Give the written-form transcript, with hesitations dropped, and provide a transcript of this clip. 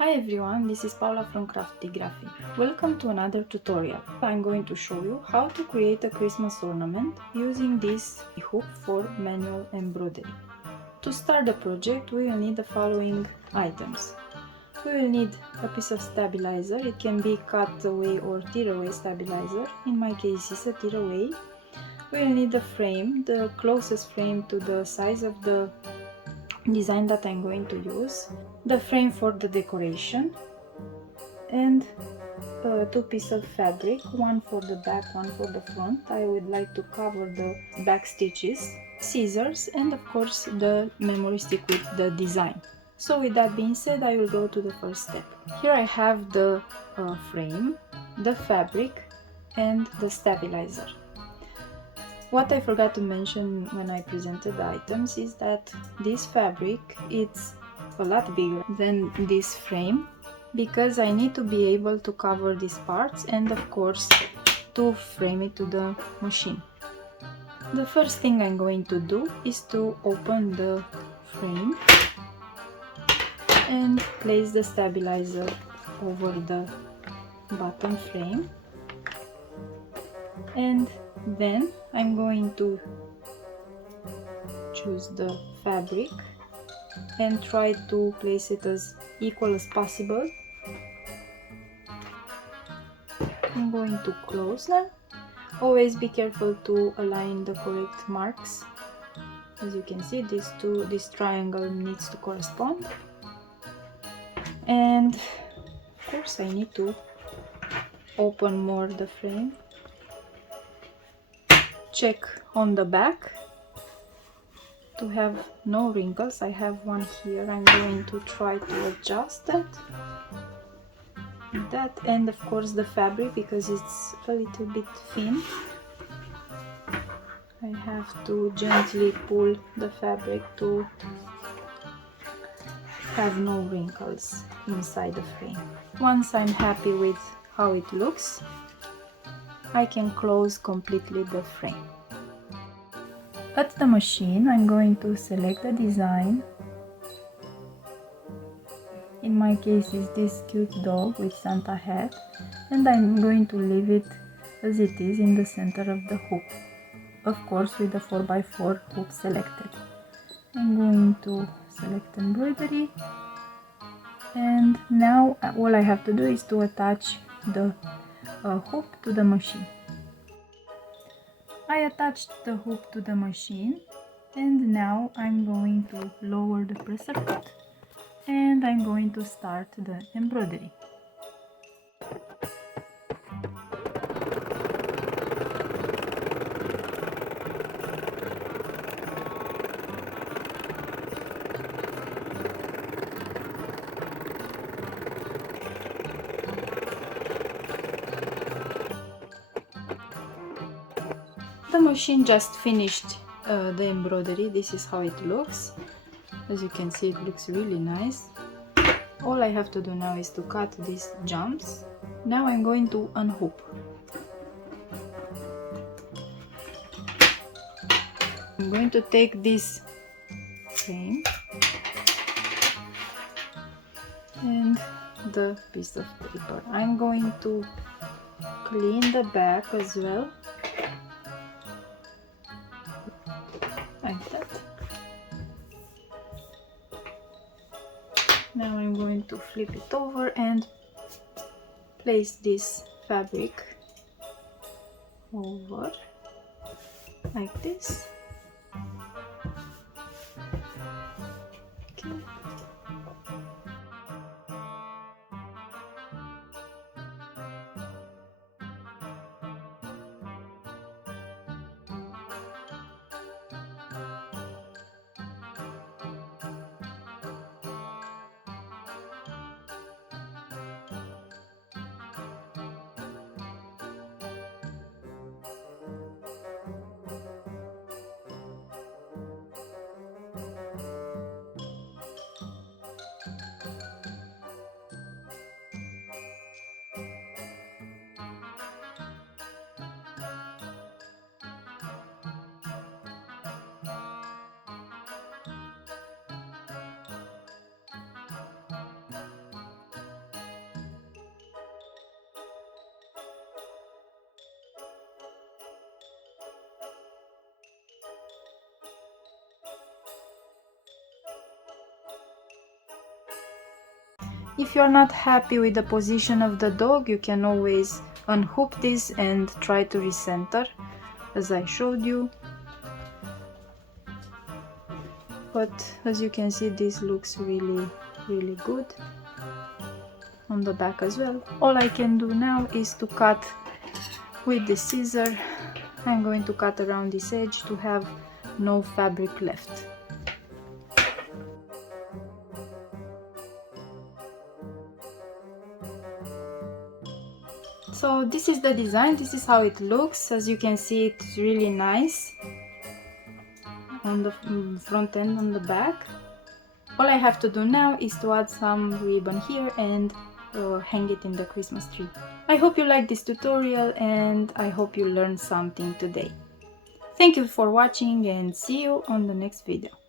Hi everyone, this is Paula from Craftigraphy. Welcome to another tutorial. I'm going to show you how to create a Christmas ornament using this hook for manual embroidery. To start the project, we will need the following items. We will need a piece of stabilizer. It can be cut away or tear away stabilizer. In my case, it's a tear away. We will need the frame, the closest frame to the size of the design that I'm going to use, the frame for the decoration, and two pieces of fabric, one for the back, one for the front. I would like to cover the back stitches, scissors, and of course the memory stick with the design. So with that being said, I will go to the first step. Here I have the frame, the fabric, and the stabilizer. What I forgot to mention when I presented the items is that this fabric it's a lot bigger than this frame because I need to be able to cover these parts and of course to frame it to the machine. The first thing I'm going to do is to open the frame and place the stabilizer over the bottom frame, and then I'm going to choose the fabric and try to place it as equal as possible. I'm going to close now. Always be careful to align the correct marks. As you can see, this triangle needs to correspond. And of course I need to open more the frame. Check on the back to have no wrinkles. I have one here. I'm going to try to adjust that, and of course the fabric, because it's a little bit thin, I have to gently pull the fabric to have no wrinkles inside the frame. Once I'm happy with how it looks, I can close completely the frame. At the machine, I'm going to select the design. In my case, it's this cute dog with Santa hat, and I'm going to leave it as it is in the center of the hoop, of course with the 4x4 hoop selected. I'm going to select embroidery, and now all I have to do is to attach the hoop to the machine. I attached the hoop to the machine, and now I'm going to lower the presser foot and I'm going to start the embroidery. The machine just finished the embroidery. This is how it looks. As you can see, it looks really nice. All I have to do now is to cut these jumps. Now I'm going to unhoop. I'm going to take this frame and the piece of paper. I'm going to clean the back as well, like that. Now I'm going to flip it over and place this fabric over like this. Okay. If you're not happy with the position of the dog, you can always unhook this and try to recenter, as I showed you. But as you can see, this looks really good on the back as well. All I can do now is to cut with the scissor. I'm going to cut around this edge to have no fabric left. So this is the design, this is how it looks. As you can see, it's really nice on the front and on the back. All I have to do now is to add some ribbon here and hang it in the Christmas tree. I hope you liked this tutorial and I hope you learned something today. Thank you for watching and see you on the next video.